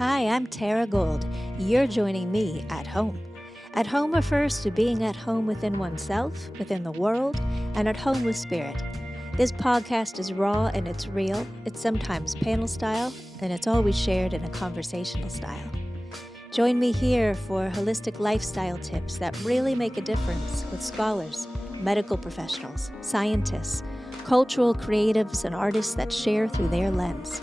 Hi, I'm Tara Gold. You're joining me at home. At home refers to being at home within oneself, within the world, and at home with spirit. This podcast is raw and it's real. It's sometimes panel style, and it's always shared in a conversational style. Join me here for holistic lifestyle tips that really make a difference with scholars, medical professionals, scientists, cultural creatives, and artists that share through their lens.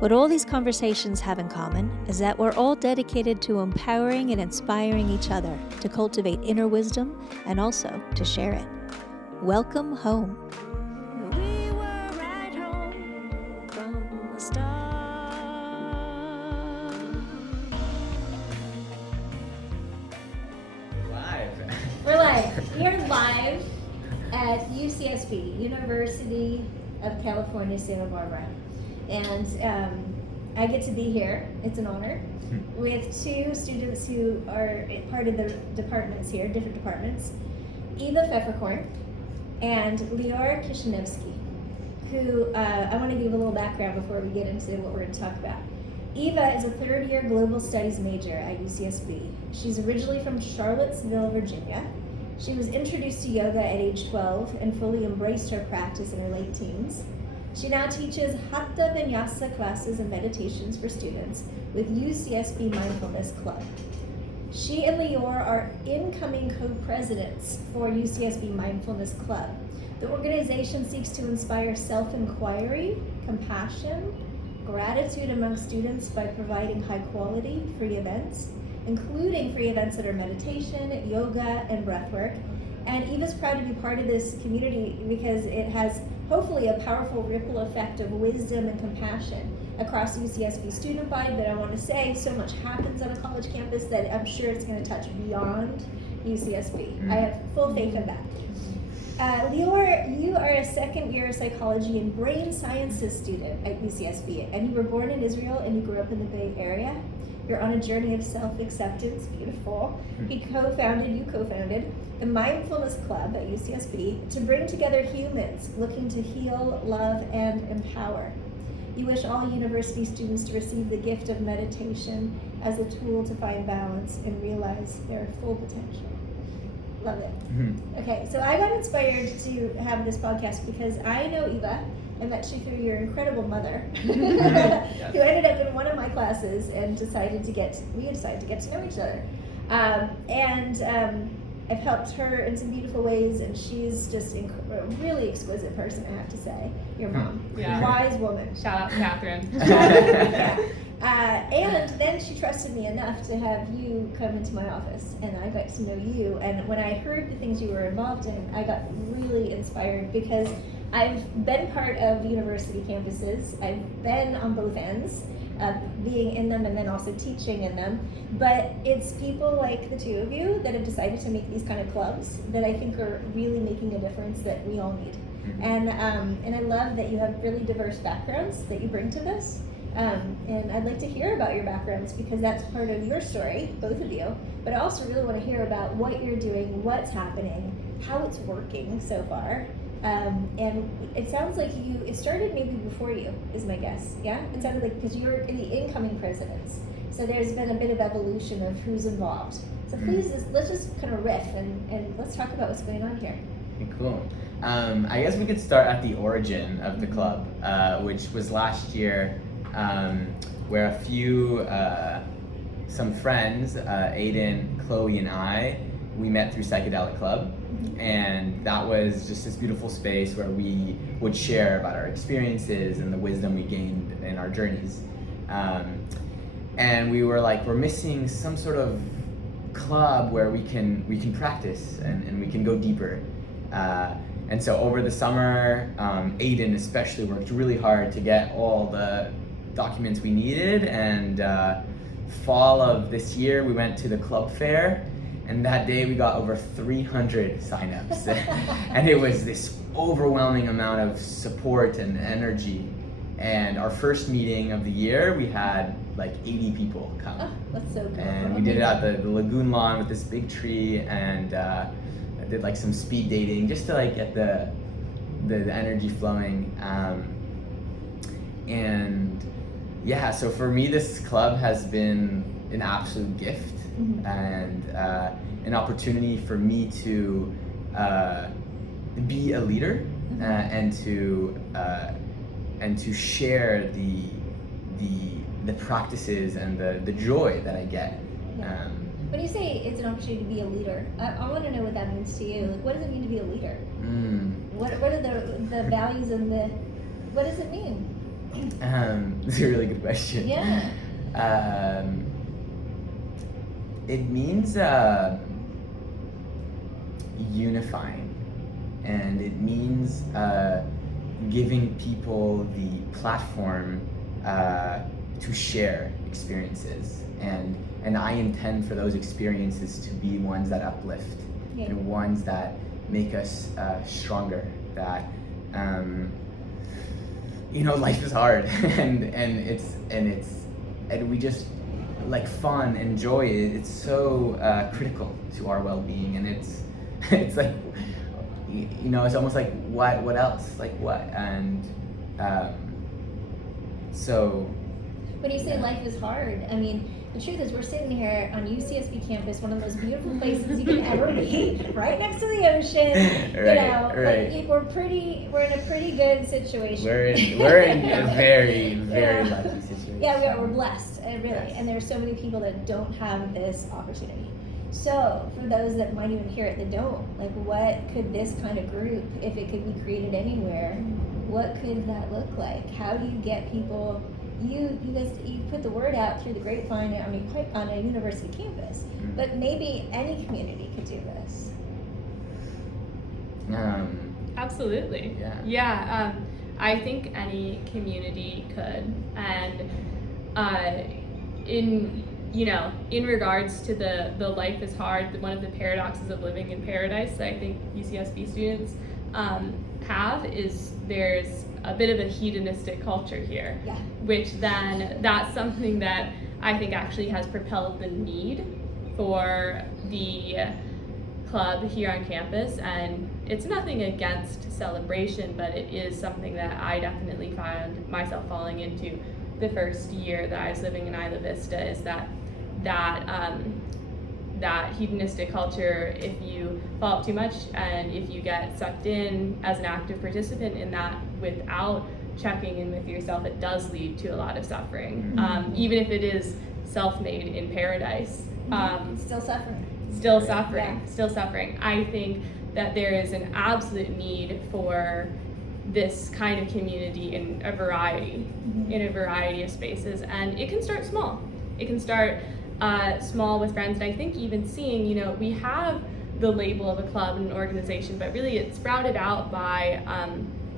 What all these conversations have in common is that we're all dedicated to empowering and inspiring each other to cultivate inner wisdom and also to share it. Welcome home. We were right home from the start. We're live. We're live at UCSB, University of California, Santa Barbara. And I get to be here, it's an honor, with two students who are part of the departments here, different departments, Eva Pfefforkorn and Lior Kishinevsky, who I want to give a little background before we get into what we're going to talk about. Eva is a third-year global studies major at UCSB. She's originally from Charlottesville, Virginia. She was introduced to yoga at age 12 and fully embraced her practice in her late teens. She now teaches Hatha and Vinyasa classes and meditations for students with UCSB Mindfulness Club. She and Lior are incoming co-presidents for UCSB Mindfulness Club. The organization seeks to inspire self-inquiry, compassion, gratitude among students by providing high-quality free events, including free events that are meditation, yoga, and breathwork. And Eva's proud to be part of this community because it has hopefully a powerful ripple effect of wisdom and compassion across UCSB student body. But I want to say so much happens on a college campus that I'm sure it's going to touch beyond UCSB. I have full faith in that. Lior, you are a second-year psychology and brain sciences student at UCSB, and you were born in Israel and you grew up in the Bay Area. You're on a journey of self-acceptance, beautiful. You co-founded the Mindfulness Club at UCSB to bring together humans looking to heal, love, and empower. You wish all university students to receive the gift of meditation as a tool to find balance and realize their full potential. Love it. Okay, so I got inspired to have this podcast because I know Eva. I met you through your incredible mother, who ended up in one of my classes and we decided to get to know each other. I've helped her in some beautiful ways, and she's just a really exquisite person, I have to say. Your mom, wise woman. Shout out Catherine. And then she trusted me enough to have you come into my office, and I got to know you. And when I heard the things you were involved in, I got really inspired because I've been part of university campuses. I've been on both ends, being in them and then also teaching in them. But it's people like the two of you that have decided to make these kind of clubs that I think are really making a difference that we all need. And I love that you have really diverse backgrounds that you bring to this. And I'd like to hear about your backgrounds because that's part of your story, both of you. But I also really want to hear about what you're doing, what's happening, how it's working so far. And it sounds like it started maybe before you, is my guess, yeah? It sounded like, because you're in the incoming presidents. So there's been a bit of evolution of who's involved. So please, let's just kind of riff and let's talk about what's going on here. Cool. I guess we could start at the origin of the club, which was last year, where a few, some friends, Aiden, Chloe, and I, we met through Psychedelic Club. And that was just this beautiful space where we would share about our experiences and the wisdom we gained in our journeys. And we were like, we're missing some sort of club where we can practice and we can go deeper. And so over the summer, Aiden especially worked really hard to get all the documents we needed. And fall of this year, we went to the club fair. And that day we got over 300 signups. And it was this overwhelming amount of support and energy. And our first meeting of the year, we had like 80 people come. Oh, that's so cool. And we did it at the lagoon lawn with this big tree, and I did like some speed dating just to like get the energy flowing. And Yeah, so for me, this club has been an absolute gift and an opportunity for me to be a leader and to share the practices and the joy that I get. Yeah. When you say it's an opportunity to be a leader, I want to know what that means to you. Like, what does it mean to be a leader? What are the values and what does it mean? That's a really good question. Yeah. It means unifying, and it means giving people the platform to share experiences, and I intend for those experiences to be ones that uplift and ones that make us stronger. That life is hard, and we just like fun and joy. It's so critical to our well-being, and it's like it's almost like what else? Like what? And so. When you say life is hard, I mean, the truth is we're sitting here on UCSB campus, one of the most beautiful places you can ever be, right next to the ocean. Right. Like we're in a pretty good situation. We're in a very, very lucky situation. Yeah, we're blessed, really. Yes. And there are so many people that don't have this opportunity. So for those that might even hear it that don't, like what could this kind of group, if it could be created anywhere, what could that look like? How do you get people? You put the word out through the grapevine on a university campus, but maybe any community could do this. Absolutely. Yeah. I think any community could, and in regards to the life is hard, one of the paradoxes of living in paradise that I think UCSB students have is there's a bit of a hedonistic culture here, which then that's something that I think actually has propelled the need for the club here on campus. And it's nothing against celebration, but it is something that I definitely found myself falling into the first year that I was living in Isla Vista, is that hedonistic culture, if you follow up too much and if you get sucked in as an active participant in that without checking in with yourself, it does lead to a lot of suffering, even if it is self-made in paradise. Still suffering. Still suffering. I think that there is an absolute need for this kind of community in a variety of spaces, and it can start small. It can start small with friends, and I think even seeing, we have the label of a club and an organization, but really it's sprouted out by,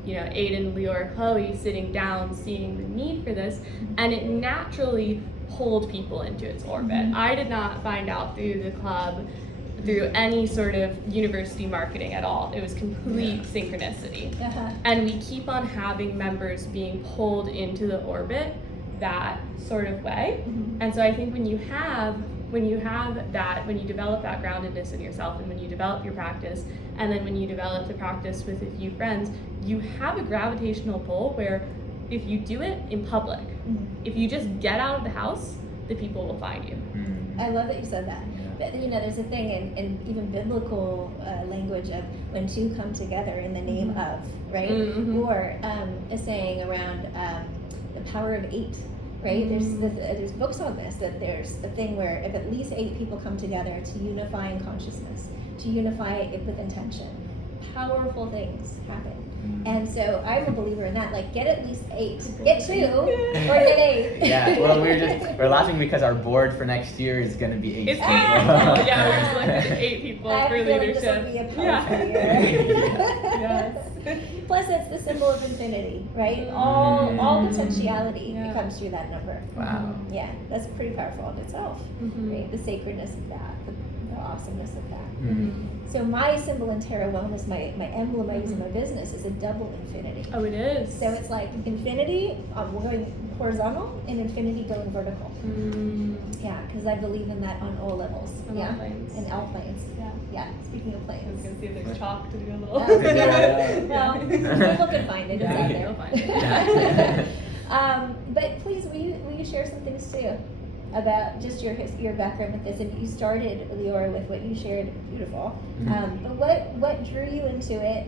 Aiden, Lior, Chloe sitting down, seeing the need for this, and it naturally pulled people into its orbit. I did not find out through the club, through any sort of university marketing at all. It was complete synchronicity. And we keep on having members being pulled into the orbit that sort of way. And so I think when you develop that groundedness in yourself, and when you develop your practice, and then when you develop the practice with a few friends, you have a gravitational pull where if you do it in public, if you just get out of the house, the people will find you. I love that you said that. But there's a thing in even biblical language of when two come together in the name of, right? Or a saying around the power of 8, right? There's books on this, that there's a thing where if at least 8 people come together to unify in consciousness, to unify it with intention, powerful things happen. And so I'm a believer in that, like get at least 8, get 2, or get 8. Yeah, well we're laughing because our board for next year is going to be 8 people. We're selected 8 people for leadership. This will be a powerful year. Plus it's the symbol of infinity, right? All potentiality comes through that number. Wow. Yeah, that's pretty powerful in itself, right? The sacredness of that, the awesomeness of that. So my symbol in Terra Wellness, my emblem I use in my business is a double infinity. Oh, it is. So it's like infinity going horizontal and infinity going vertical. Yeah, because I believe in that on all levels. And all planes. And all planes. Yeah. Speaking of planes. I was gonna see if there's chalk to do a little. Well, people can find it. It's out there. You'll find it. But please, will you you share some things too about just your background with this? And you started, Lior, with what you shared, beautiful. But what drew you into it?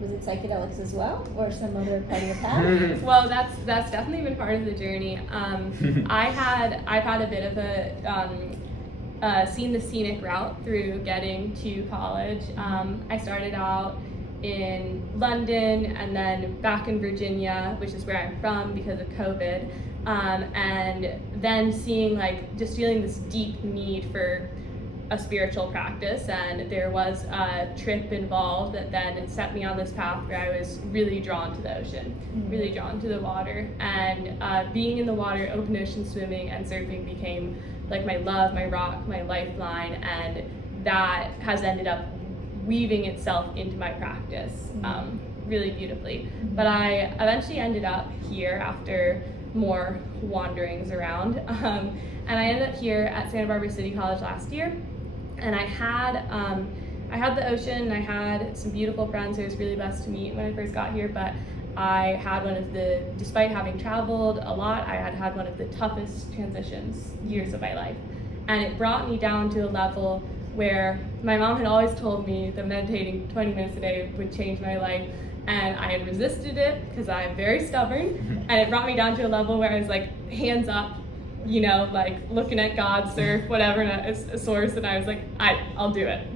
Was it psychedelics as well, or some other part of your path? Well, that's definitely been part of the journey. I've had a bit of a seen the scenic route through getting to college. I started out in London and then back in Virginia, which is where I'm from because of COVID, and then just feeling this deep need for a spiritual practice, and there was a trip involved that then set me on this path where I was really drawn to the ocean, really drawn to the water, and being in the water, open ocean swimming and surfing became like my love, my rock, my lifeline, and that has ended up weaving itself into my practice really beautifully. But I eventually ended up here after more wanderings around, and I ended up here at Santa Barbara City College last year. And I had the ocean, and I had some beautiful friends who I was really blessed to meet when I first got here, but I had despite having traveled a lot, I had one of the toughest transitions years of my life. And it brought me down to a level where my mom had always told me that meditating 20 minutes a day would change my life, and I had resisted it because I'm very stubborn, and it brought me down to a level where I was like, hands up, looking at God, surf, whatever, a source, and I was like, I'll do it,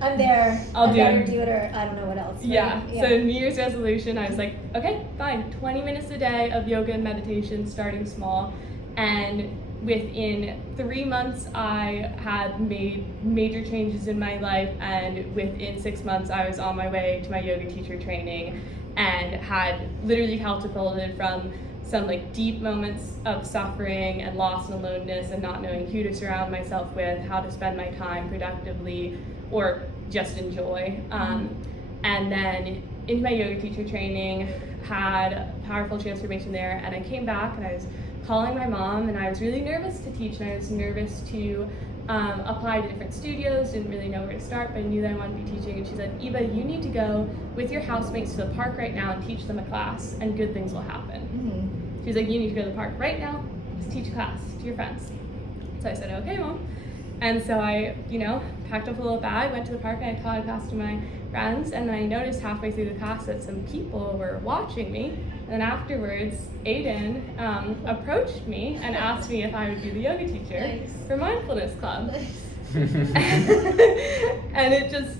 I'm there, I'll do it. Do it, or I don't know what else. Right? Yeah, so New Year's resolution, I was like, okay, fine, 20 minutes a day of yoga and meditation, starting small, and within 3 months, I had made major changes in my life, and within 6 months, I was on my way to my yoga teacher training, and had literally catapulted from some deep moments of suffering and loss and aloneness and not knowing who to surround myself with, how to spend my time productively or just enjoy. And then in my yoga teacher training, had a powerful transformation there, and I came back and I was calling my mom, and I was really nervous to teach, and I was nervous to apply to different studios, didn't really know where to start, but I knew that I wanted to be teaching, and she said, Eva, you need to go with your housemates to the park right now and teach them a class, and good things will happen. She's like, you need to go to the park right now, just teach a class to your friends. So I said, okay, Mom. And so I, packed up a little bag, went to the park, and I taught a class to my friends, and then I noticed halfway through the class that some people were watching me, and then afterwards, Aiden approached me and asked me if I would be the yoga teacher for Mindfulness Club. And it just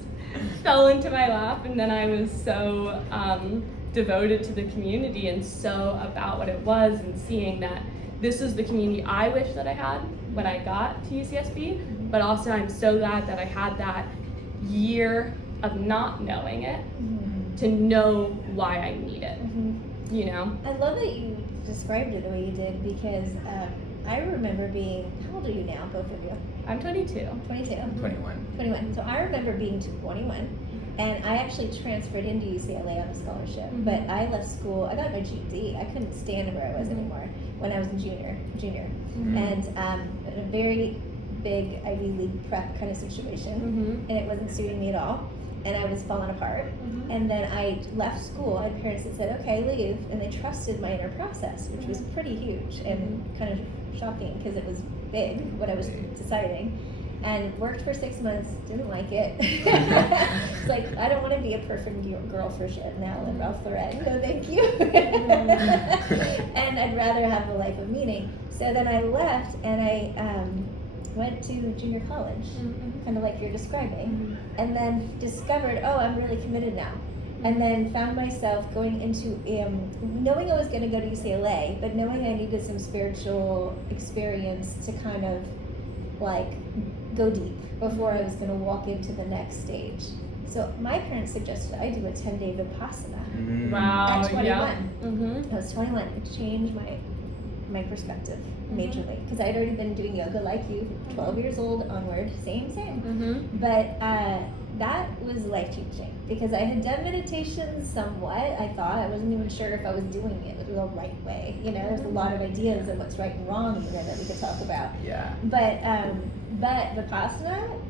fell into my lap, and then I was so devoted to the community and so about what it was, and seeing that this is the community I wish that I had when I got to UCSB, but also I'm so glad that I had that year of not knowing it to know why I need it, I love that you described it the way you did, because I remember being, how old are you now, both of you? I'm 22. 22? 21. So I remember being 21, and I actually transferred into UCLA on a scholarship, but I left school, I got my GED, I couldn't stand where I was anymore when I was in junior. And a very big Ivy League prep kind of situation, and it wasn't suiting me at all, and I was falling apart. And then I left school, I had parents that said, okay, leave, and they trusted my inner process, which was pretty huge and kind of shocking because it was big, what I was deciding. And worked for 6 months, didn't like it. It's like, I don't want to be a perfect girl for Chanel and Ralph Lauren, no thank you. And I'd rather have a life of meaning. So then I left, and I went to junior college, kind of like you're describing, and then discovered, oh, I'm really committed now. And then found myself going into, knowing I was going to go to UCLA, but knowing I needed some spiritual experience to kind of go deep before I was going to walk into the next stage. So my parents suggested I do a 10-day Vipassana. Wow, at 21. Yeah. I was 21. It changed my perspective majorly, because I'd already been doing yoga like you, 12 years old onward, same. But that was life-changing, because I had done meditation somewhat. I thought, I wasn't even sure if I was doing it the right way. There's a lot of ideas of what's right and wrong that we could talk about. Yeah. But Vipassana,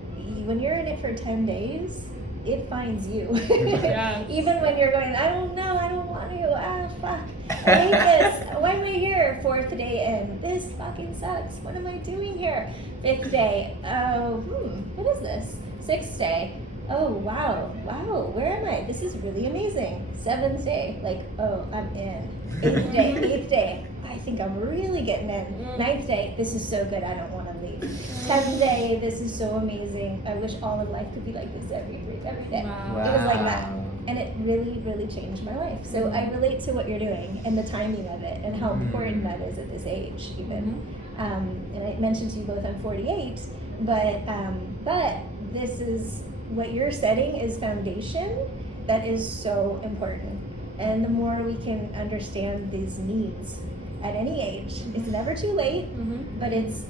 when you're in it for 10 days, it finds you. Yeah. Even when you're going, I don't know, I don't want to, fuck, I hate this. Why am I here? 4th day in, this fucking sucks. What am I doing here? 5th day, what is this? 6th day, oh wow, where am I? This is really amazing. 7th day, like, oh, I'm in. 8th day, I think I'm really getting in. 9th day, this is so good, I don't want to leave. 10th day, this is so amazing. I wish all of life could be like this every day. Wow. It was like that. And it really, really changed my life. So I relate to what you're doing and the timing of it and how important that is at this age, even. And I mentioned to you both I'm 48, but this is what you're setting is foundation that is so important. And the more we can understand these needs at any age, it's never too late, but it's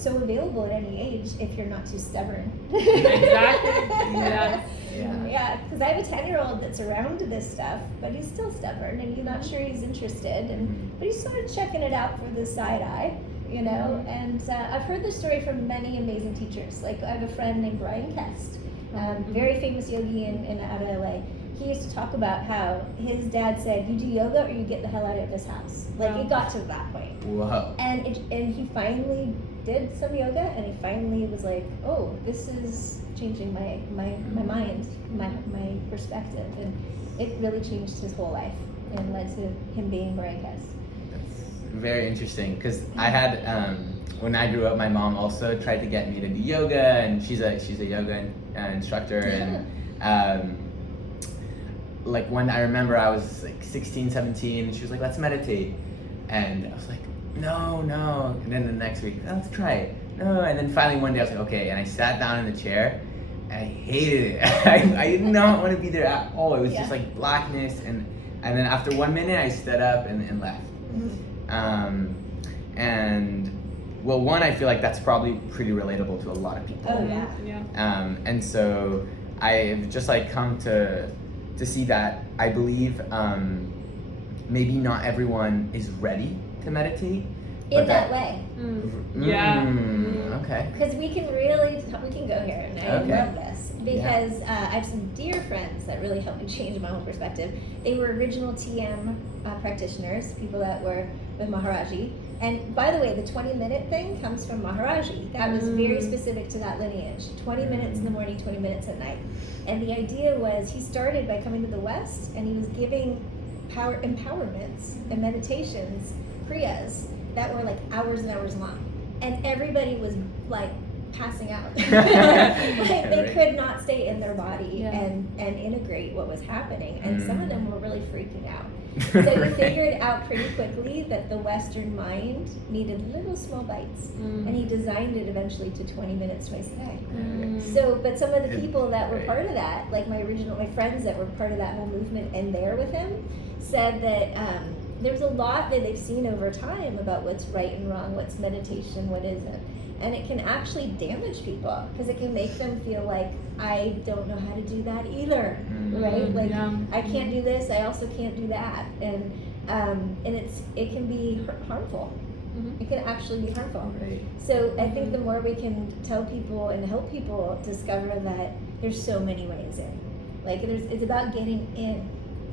so available at any age if you're not too stubborn. Exactly. Yes. Yeah, because I have a 10-year-old that's around this stuff, but he's still stubborn and he's not sure he's interested, but he's sort of checking it out for the side eye, you know. And I've heard this story from many amazing teachers. Like I have a friend named Brian Kest, very famous yogi in out of LA. He used to talk about how his dad said, "You do yoga or you get the hell out of this house." Like it got to that point. Whoa. And he finally did some yoga, and he finally was like, "Oh, this is changing my mind, my perspective," and it really changed his whole life and led to him being Brian Kest. That's very interesting because I had when I grew up, my mom also tried to get me to do yoga, and she's a yoga instructor, and like when I remember I was like 16, 17, and she was like, "Let's meditate," and I was like, no, and then the next week, "Let's try it," no, and then finally one day I was like, okay, and I sat down in the chair, and I hated it. I did not want to be there at all. It was just like blackness, and then after 1 minute I stood up and left. And well, one, I feel like that's probably pretty relatable to a lot of people. Oh yeah. And so I've just like come to see that I believe maybe not everyone is ready to meditate in that way. Okay. Because we can go here, and I love this because I have some dear friends that really helped me change my own perspective. They were original TM practitioners, people that were with Maharaji. And by the way, the 20-minute thing comes from Maharaji. That was very specific to that lineage. 20 minutes in the morning, 20 minutes at night. And the idea was he started by coming to the West, and he was giving empowerments and meditations, kriyas, that were like hours and hours long. And everybody was like passing out. Like they could not stay in their body and integrate what was happening. And some of them were really freaking out. So he figured out pretty quickly that the Western mind needed little small bites. And he designed it eventually to 20 minutes twice a day. So, but some of the people that were part of that, like my friends that were part of that whole movement and there with him, said that there's a lot that they've seen over time about what's right and wrong, what's meditation, what isn't. And it can actually damage people because it can make them feel like, I don't know how to do that either, right? Like I can't do this, I also can't do that, and it can be harmful. It can actually be harmful. Right. So I think the more we can tell people and help people discover that there's so many ways in, like it's about getting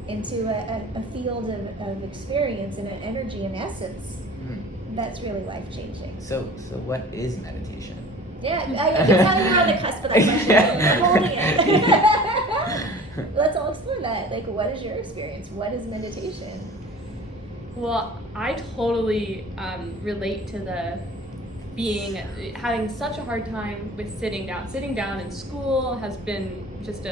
into a field of experience and an energy and essence. That's really life-changing. So what is meditation? Yeah, I can tell you're on the cusp of that question. I'm holding it. Let's all explore that. Like, what is your experience? What is meditation? Well, I totally relate to having such a hard time with sitting down. Sitting down in school has been just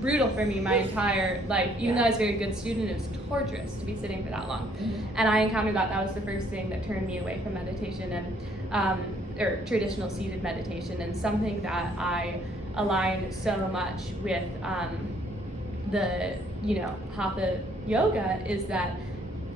brutal for me my entire life. Even though I was a very good student, it was torturous to be sitting for that long. And I encountered that was the first thing that turned me away from meditation and or traditional seated meditation, and something that I align so much with the Hatha Yoga is that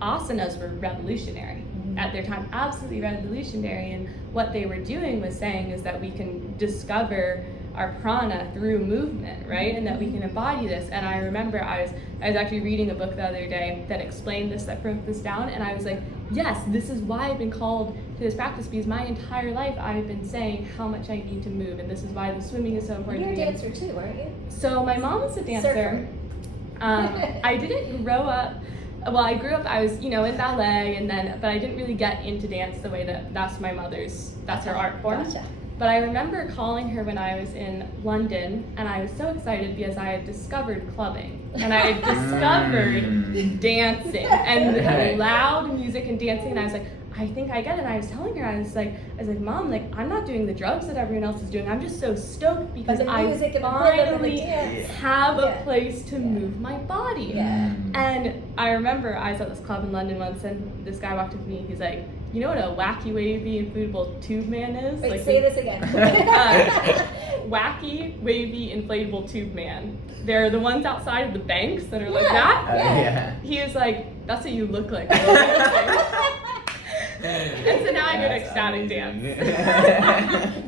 asanas were revolutionary at their time, absolutely revolutionary. And what they were doing was saying is that we can discover our prana through movement, right? And that we can embody this. And I remember I was actually reading a book the other day that explained this, that broke this down, and I was like, yes, this is why I've been called to this practice, because my entire life I've been saying how much I need to move, and this is why the swimming is so important. You're a to me. dancer too, aren't you? So my mom was a dancer. Surfer. I didn't grow up. Well, I grew up. I was, in ballet, but I didn't really get into dance the way that's her art form. Gotcha. But I remember calling her when I was in London, and I was so excited because I had discovered clubbing, and I had discovered dancing and loud music and dancing, and I was like, I think I get it. And I was telling her, I was like, Mom, like, I'm not doing the drugs that everyone else is doing. I'm just so stoked because I finally have a place to move my body. Yeah. And I remember I was at this club in London once, and this guy walked up to me. He's like, you know what a wacky, wavy, inflatable tube man is? Wait, like, say this again. Wacky, wavy, inflatable tube man. They're the ones outside of the banks that are like Yeah. that. Yeah. He is like, that's what you look like. And so now I go to ecstatic dance.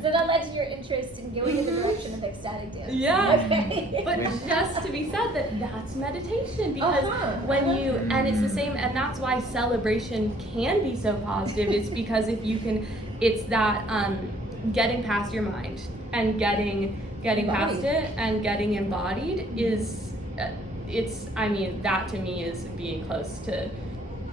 So that led to your interest in going in the direction of ecstatic dance. Yeah. Okay. But just to be said that's meditation, because when you, and it's the same, and that's why celebration can be so positive. It's because if you can, it's that getting past your mind and getting past it and getting embodied is, that to me is being close to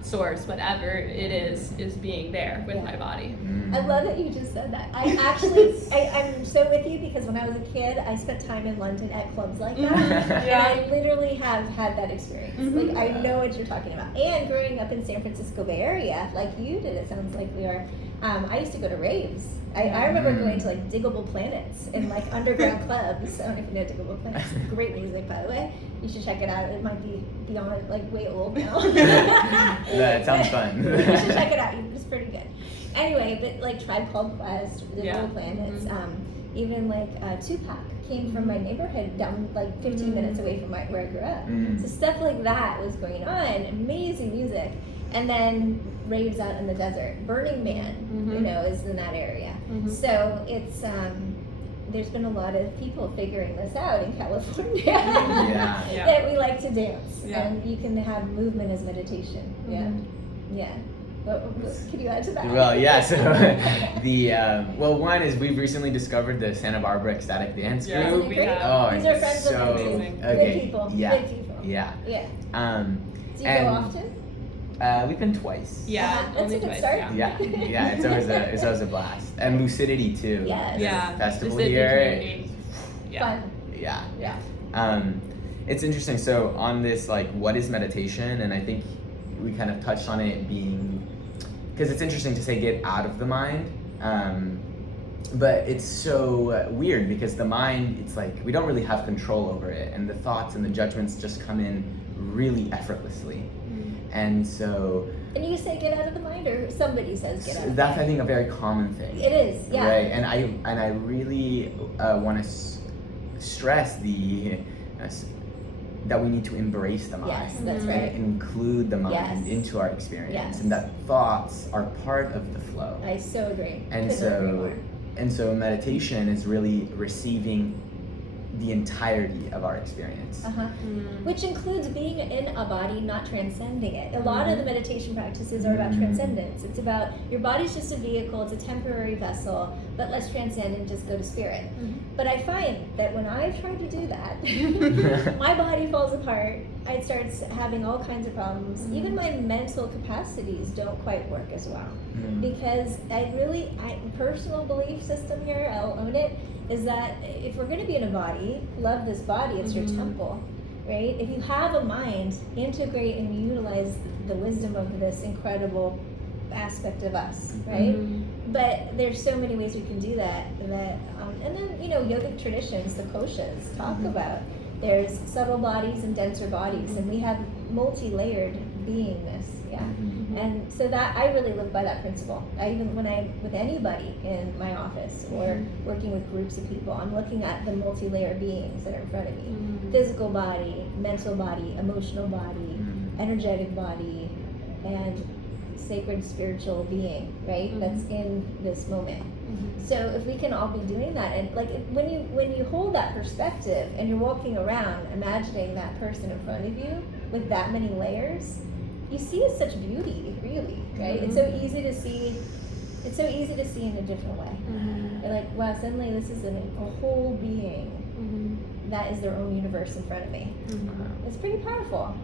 source, whatever it is being there with my body. I love that you just said that. I'm so with you, because when I was a kid, I spent time in London at clubs like that. And I literally have had that experience. Like, I know what you're talking about. And growing up in San Francisco Bay Area, like you did, it sounds like we are, I used to go to raves. I remember going to like Diggable Planets and like underground clubs. I don't know if you know Diggable Planets. Great music, by the way. You should check it out. It might be beyond, like, way old now. That sounds fun. You should check it out. It's pretty good. Anyway, but like Tribe Called Quest, Diggable Planets, even like Tupac came from my neighborhood down like 15 minutes away from where I grew up. So stuff like that was going on. Amazing music. And then raves out in the desert. Burning Man, is in that area. So it's there's been a lot of people figuring this out in California that we like to dance, and you can have movement as meditation. Yeah. What can you add to that? Well, yeah. So one is we've recently discovered the Santa Barbara Ecstatic Dance Group. Isn't it great? Oh, these are friends so of mine. Good people. Yeah. Good people. Yeah. Yeah. Do you and go often? We've been twice. Yeah, That's a good start. Yeah, it's always a blast. And Lucidity too. Yes. Yeah. Festival Lucidity here. community. Fun. Yeah. It's interesting. So on this, like, what is meditation? And I think we kind of touched on it being, because it's interesting to say get out of the mind. But it's so weird because the mind, it's like we don't really have control over it, and the thoughts and the judgments just come in really effortlessly. And so, and you say get out of the mind, or somebody says get out of the mind? That's, I think, a very common thing. It is, yeah. Right, and I really want to stress that we need to embrace the mind. Yes, that's right. Include the mind into our experience, and that thoughts are part of the flow. I so agree. And so meditation is really receiving the entirety of our experience. Which includes being in a body, not transcending it. A lot of the meditation practices are about transcendence. It's about your body's just a vehicle, it's a temporary vessel, but let's transcend and just go to spirit. But I find that when I've tried to do that, my body falls apart. I start having all kinds of problems. Even my mental capacities don't quite work as well. Because personal belief system here, I'll own it, is that if we're going to be in a body, love this body, it's your temple, right? If you have a mind, integrate and utilize the wisdom of this incredible aspect of us, right? But there's so many ways we can do that. And then, yogic traditions, the koshas, talk about there's subtle bodies and denser bodies, and we have multi-layered beingness, And so that I really live by that principle. Even when I'm with anybody in my office or working with groups of people, I'm looking at the multi-layered beings that are in front of me. Physical body, mental body, emotional body, energetic body, and sacred spiritual being, right? That's in this moment. So if we can all be doing that, and like when you hold that perspective and you're walking around imagining that person in front of you with that many layers, you see such beauty, really, right? It's so easy to see. It's so easy to see in a different way. You're like, wow, suddenly this is a whole being that is their own universe in front of me. It's pretty powerful.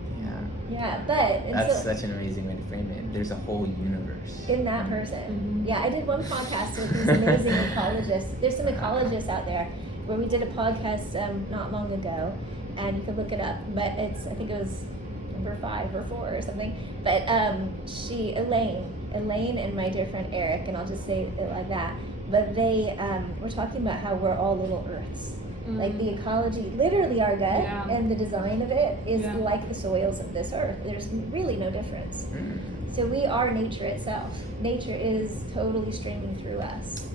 Yeah, but that's such an amazing way to frame it. There's a whole universe in that person. Yeah, I did one podcast with these amazing ecologists. There's some ecologists out there where we did a podcast not long ago, and you could look it up. But I think it was number 5 or 4 or something. But Elaine and my dear friend Eric, and I'll just say it like that. But they were talking about how we're all little Earths. Like the ecology, literally our gut and the design of it is like the soils of this earth. There's really no difference. So we are nature itself. Nature is totally streaming through us.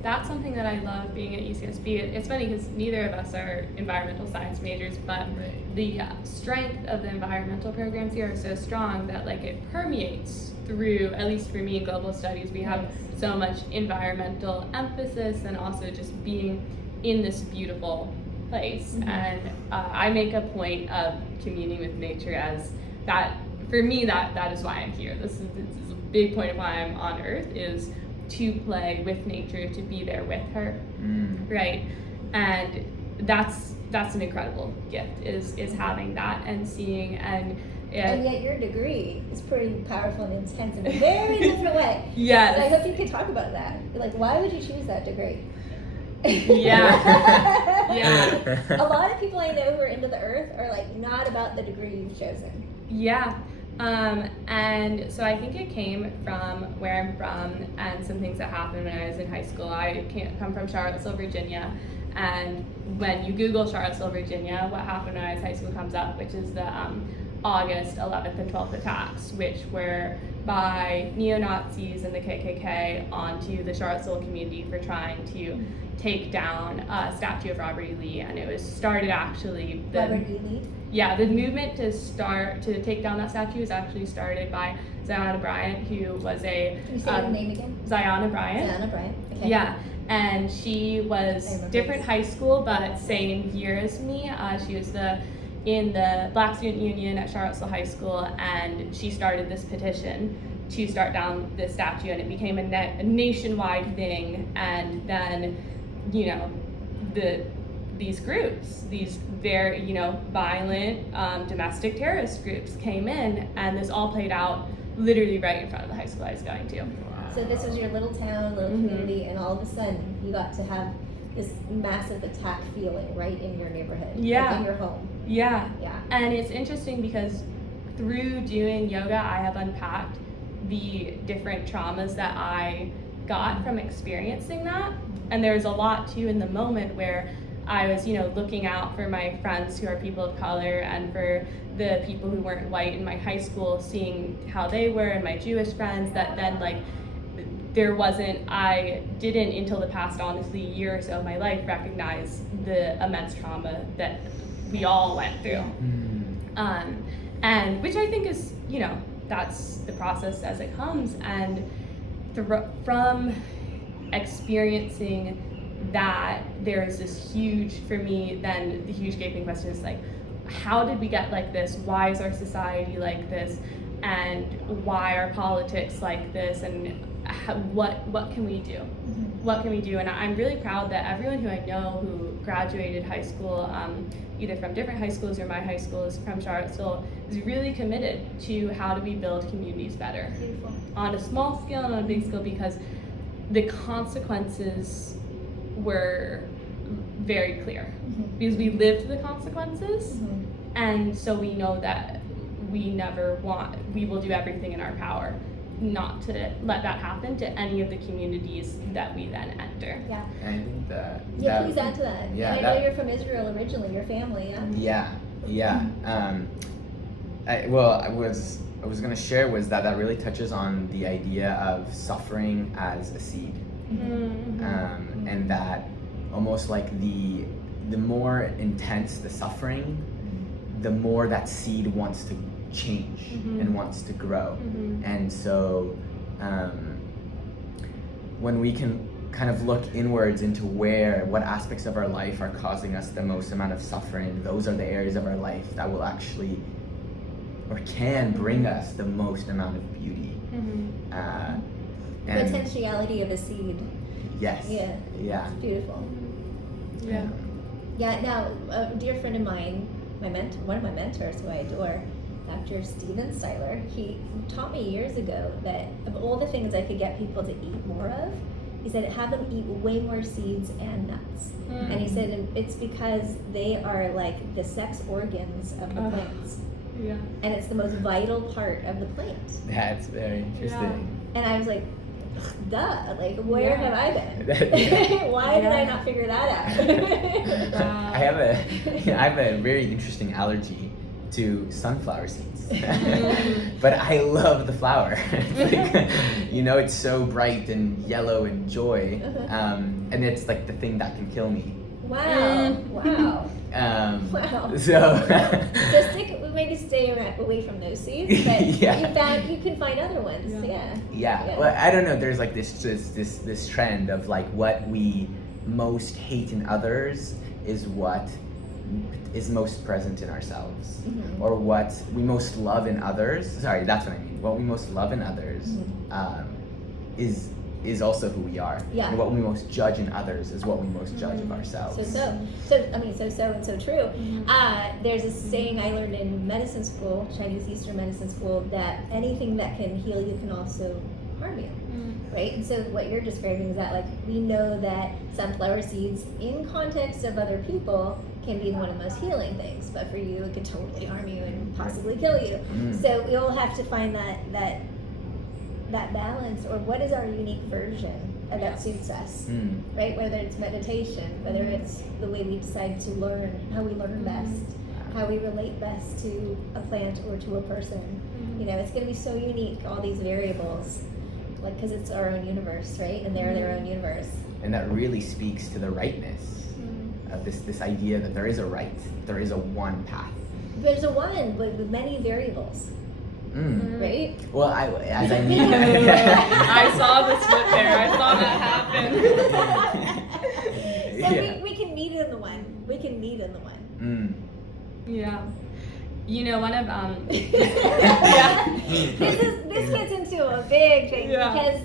That's something that I love being at UCSB. It's funny because neither of us are environmental science majors, but the strength of the environmental programs here are so strong that like it permeates through, at least for me in global studies, we have so much environmental emphasis and also just being in this beautiful place. And I make a point of communing with nature as that, for me, that is why I'm here. This is a big point of why I'm on Earth, is to play with nature, to be there with her, right? And that's an incredible gift, is having that and seeing and yet your degree is pretty powerful and intense in a very different way. Yes. So I hope you could talk about that. Like, why would you choose that degree? Yeah. A lot of people I know who are into the earth are like not about the degree you've chosen. Yeah. And so I think it came from where I'm from and some things that happened when I was in high school. I come from Charlottesville, Virginia, and when you Google Charlottesville, Virginia, what happened when I was in high school comes up, which is the August 11th and 12th attacks, which were by neo-Nazis and the KKK onto the Charlottesville community for trying to take down a statue of Robert E. Lee, and it was started actually. Robert E. Lee? Yeah, the movement to take down that statue was actually started by Ziona Bryant, who was a... Can you say her name again? Ziona Bryant. Ziona Bryant, okay. Yeah, and she was different high school, but same year as me. She was in the Black Student Union at Charlottesville High School, and she started this petition to start down this statue, and it became a nationwide thing. And then, these groups, these very, violent domestic terrorist groups came in, and this all played out literally right in front of the high school I was going to. So this was your little town, little community, and all of a sudden you got to have this massive attack feeling right in your neighborhood, like in your home. Yeah. And it's interesting because through doing yoga, I have unpacked the different traumas that I got from experiencing that. And there's a lot too in the moment where I was, looking out for my friends who are people of color and for the people who weren't white in my high school, seeing how they were, and my Jewish friends, that then I didn't until the past, honestly, year or so of my life recognize the immense trauma that we all went through. And which I think is, that's the process as it comes. And from experiencing that, there is this huge, for me, then the huge gaping question is like, how did we get like this? Why is our society like this? And why are politics like this? And what can we do? What can we do? And I'm really proud that everyone who I know who graduated high school, either from different high schools or my high school is from Charlottesville, is really committed to how do we build communities better. Beautiful. On a small scale and on a big scale, because the consequences were very clear. Because we lived the consequences, and so we know that we will do everything in our power not to let that happen to any of the communities that we then enter. Yeah. And I think please add to that. Yeah, and I know you're from Israel originally, your family, Yeah. What I was going to share was that really touches on the idea of suffering as a seed. And that almost like the more intense the suffering, the more that seed wants to change and wants to grow. And so when we can kind of look inwards into what aspects of our life are causing us the most amount of suffering, those are the areas of our life that will actually or can bring us the most amount of beauty. And Potentiality of a seed. yes. Yeah. It's beautiful. Yeah. Yeah. Now, a dear friend of mine, one of my mentors, who I adore, Dr. Steven Styler, he taught me years ago that of all the things I could get people to eat more of, he said have them eat way more seeds and nuts. And he said it's because they are like the sex organs of the plants. Yeah. And it's the most vital part of the plant. That's very interesting. And I was like, duh, like where have I been? Yeah. Why did I not figure that out? I have a very interesting allergy to sunflower seeds. But I love the flower. It's like, it's so bright and yellow and joy. And it's like the thing that can kill me. Wow. Wow. Wow. So maybe stay away from those seeds, but you can find other ones. Yeah. Well, I don't know. There's like this trend of like what we most hate in others is what is most present in ourselves, or what we most love in others. Sorry, that's what I mean. What we most love in others is also who we are. Yeah. And what we most judge in others is what we most judge of ourselves. So true. There's a saying I learned in medicine school, Chinese Eastern medicine school, that anything that can heal you can also harm you. Right? And so what you're describing is that like we know that sunflower seeds in context of other people can be one of the most healing things, but for you it could totally harm you and possibly kill you. So we all have to find that balance, or what is our unique version of that suits us, right? Whether it's meditation, whether it's the way we decide to learn, how we learn best, how we relate best to a plant or to a person. It's going to be so unique, all these variables, like because it's our own universe, right? And they're their own universe. And that really speaks to the rightness of this idea that there is a right, there is a one path. There's a one with many variables. Right? Well, as I mean, I saw the split there. I saw that happen. So we can meet in the one. We can meet in the one. Yeah. One of This gets into a big thing because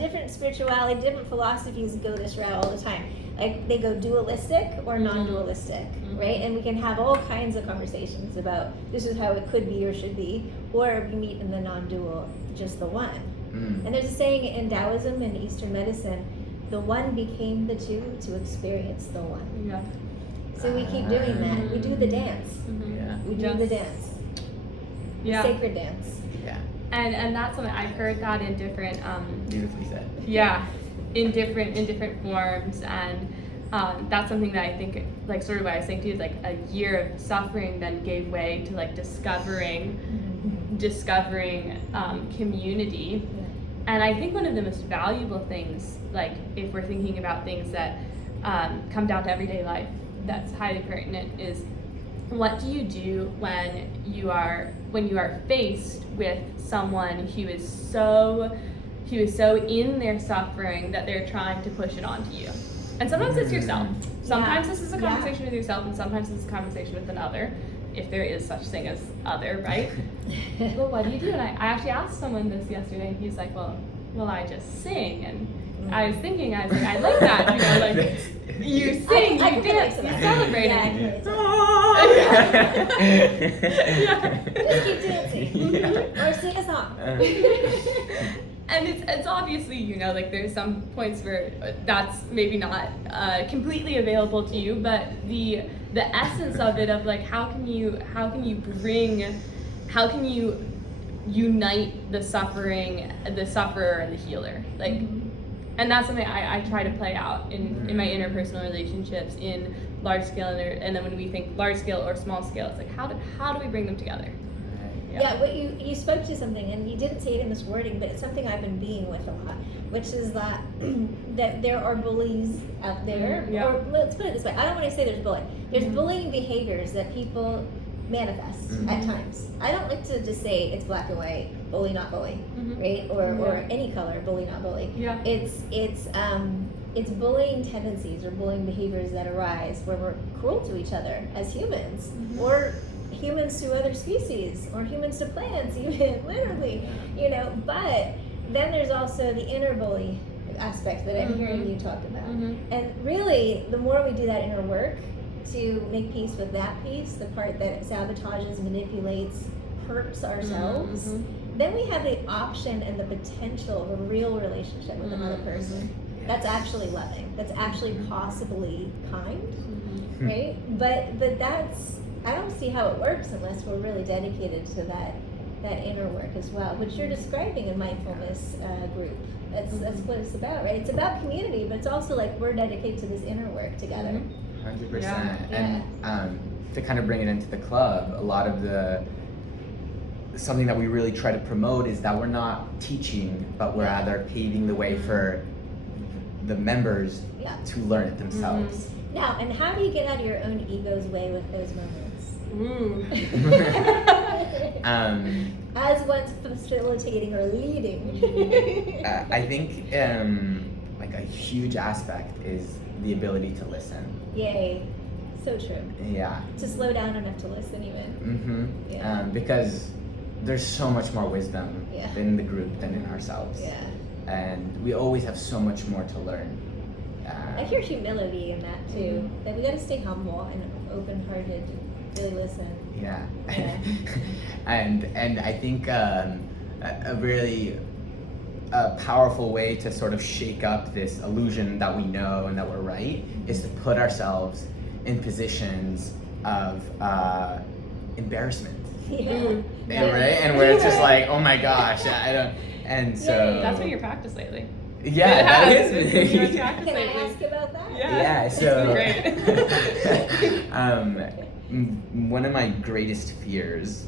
different spirituality, different philosophies go this route all the time. Like they go dualistic or non-dualistic, right? And we can have all kinds of conversations about this is how it could be or should be, or we meet in the non-dual, just the one. And there's a saying in Taoism and Eastern medicine, the one became the two to experience the one. Yeah. So we keep doing that. We do the dance. We do the dance. Yeah. Sacred dance. Yeah. And that's something I've heard that in different Beautifully said. Yeah. In different forms, and that's something that I think, like sort of what I was saying too, is like a year of suffering then gave way to like discovering community. And I think one of the most valuable things, like if we're thinking about things that come down to everyday life that's highly pertinent, is what do you do when you are faced with someone who is so in their suffering that they're trying to push it onto you. And sometimes it's yourself. Sometimes this is a conversation with yourself, and sometimes it's a conversation with another, if there is such thing as other, right? Well, what do you do? And I actually asked someone this yesterday, and he's like, well, I just sing. And I was thinking, I was like, I like that, like, you sing, you dance, you celebrate it. Just keep dancing. Or sing a song. And it's obviously, like there's some points where that's maybe not completely available to you, but the essence of it, of like how can you unite the sufferer and the healer, like, and that's something I try to play out in my interpersonal relationships, in large scale and then when we think large scale or small scale, it's like how do we bring them together? Yeah, what you spoke to something, and you didn't say it in this wording, but it's something I've been being with a lot, which is that that there are bullies out there, or let's put it this way, I don't want to say there's bullying. There's bullying behaviors that people manifest at times. I don't like to just say it's black and white, bully not bully, right? Or any color, bully not bully. Yeah. It's bullying tendencies or bullying behaviors that arise where we're cruel to each other as humans, or humans to other species or humans to plants, even literally, but then there's also the inner bully aspect that I'm hearing you talk about. And really, the more we do that inner work to make peace with that piece, the part that sabotages, manipulates, hurts ourselves, then we have the option and the potential of a real relationship with another person that's actually loving, that's actually possibly kind, right? But that's, I don't see how it works unless we're really dedicated to that inner work as well, which you're describing in mindfulness group. That's what it's about, right? It's about community, but it's also like we're dedicated to this inner work together. 100%. Yeah. And to kind of bring it into the club, a lot of something that we really try to promote is that we're not teaching, but we're rather paving the way for the members to learn it themselves. Now, and how do you get out of your own ego's way with those moments? As one's facilitating or leading. I think like a huge aspect is the ability to listen. Yay. So true. Yeah. To slow down enough to listen even. Because there's so much more wisdom in the group than in ourselves. Yeah. And we always have so much more to learn. I hear humility in that too. That we gotta stay humble and open-hearted, really listen. Yeah. and I think a really powerful way to sort of shake up this illusion that we know and that we're right is to put ourselves in positions of embarrassment. Right? And where it's just like, oh my gosh, I don't. And so that's been your practice lately. Yeah, that is. Can I ask about that? Yeah. So great. One of my greatest fears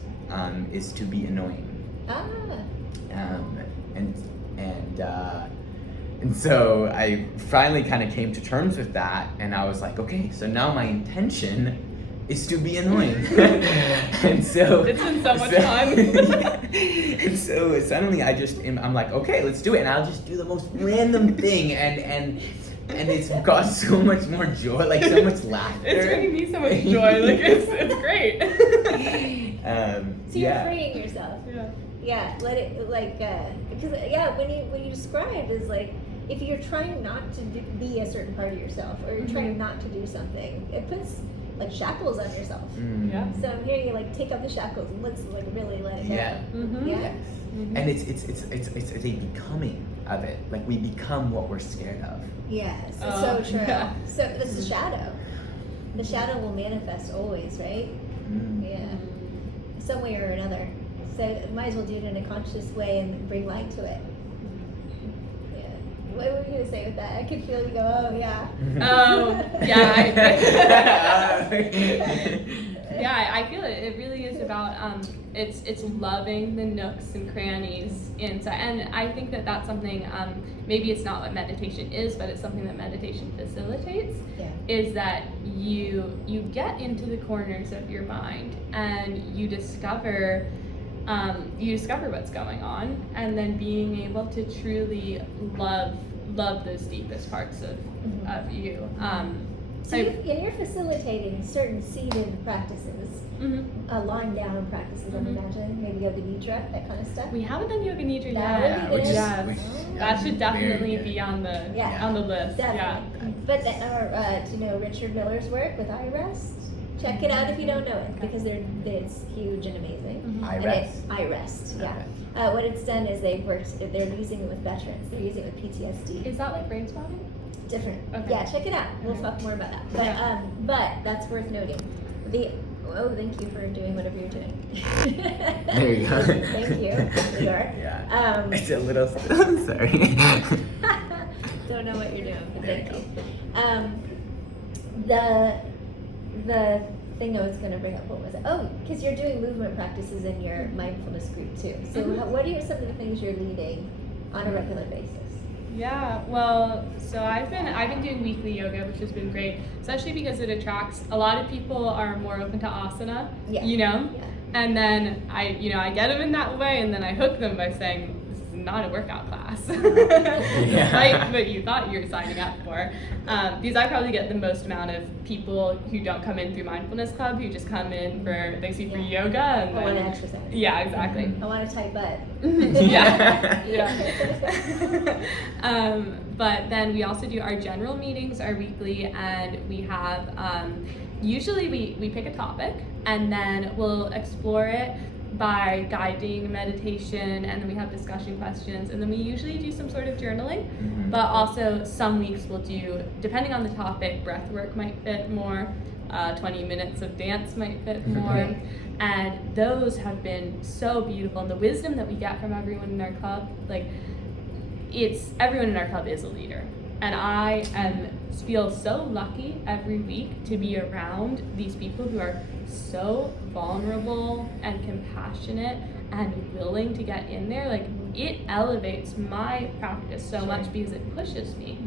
is to be annoying. And so I finally kind of came to terms with that, and I was like, okay, so now my intention is to be annoying. And so it's been so much fun. And so suddenly I'm like, okay, let's do it, and I'll just do the most random thing, and it's got so much more joy, like so much laughter. It's bringing me so much joy, like it's great. So you're freeing yourself. Yeah, let it because when you describe is like if you're trying not to be a certain part of yourself, or you're trying not to do something, it puts like shackles on yourself. So I'm hearing you like take off the shackles and let's like really let it go. Yes. And it's a becoming of it. Like we become what we're scared of. Yes, so true. So this is shadow. The shadow will manifest always, right? Yeah, some way or another. So might as well do it in a conscious way and bring light to it. Yeah. What were you gonna say with that? I could feel you go, oh yeah. I feel it. It really is about it's loving the nooks and crannies inside, and I think that that's something. Maybe it's not what meditation is, but it's something that meditation facilitates. Is that you get into the corners of your mind and you discover what's going on, and then being able to truly love those deepest parts of you. So you're facilitating certain seated practices, lying down practices, I imagine, maybe yoga nidra, that kind of stuff. We haven't done yoga nidra yet. That should definitely be on the list. Definitely. But do you know Richard Miller's work with iRest? Check it out if you don't know it, because it's huge and amazing. iRest, yeah. What it's done is they're using it with veterans. They're using it with PTSD. Is that like brain spotting? Different. Okay. Yeah, check it out. We'll talk more about that. But that's worth noting. Thank you for doing whatever you're doing. There you go. Thank you, Lior. Yeah. It's a little. Sorry. Don't know what you're doing, but thank you. The thing I was going to bring up, what was it? Oh, because you're doing movement practices in your mindfulness group too. So what are some of the things you're leading on a regular basis? Yeah, well, so I've been doing weekly yoga, which has been great, especially because it attracts a lot of people are more open to asana, and then I get them in that way, and then I hook them by saying, this is not a workout class, despite what you thought you were signing up for. Because I probably get the most amount of people who don't come in through Mindfulness Club, who just come in for, they see for yoga and I want to exercise. Yeah, exactly. I want a tight butt. But then we also do our general meetings are weekly, and we have usually we pick a topic and then we'll explore it by guiding meditation, and then we have discussion questions, and then we usually do some sort of journaling. But also some weeks we'll do, depending on the topic, breathwork might fit more, 20 minutes of dance might fit more. And those have been so beautiful, and the wisdom that we get from everyone in our club, like, everyone in our club is a leader, and I feel so lucky every week to be around these people who are so vulnerable and compassionate and willing to get in there. Like, it elevates my practice so much because it pushes me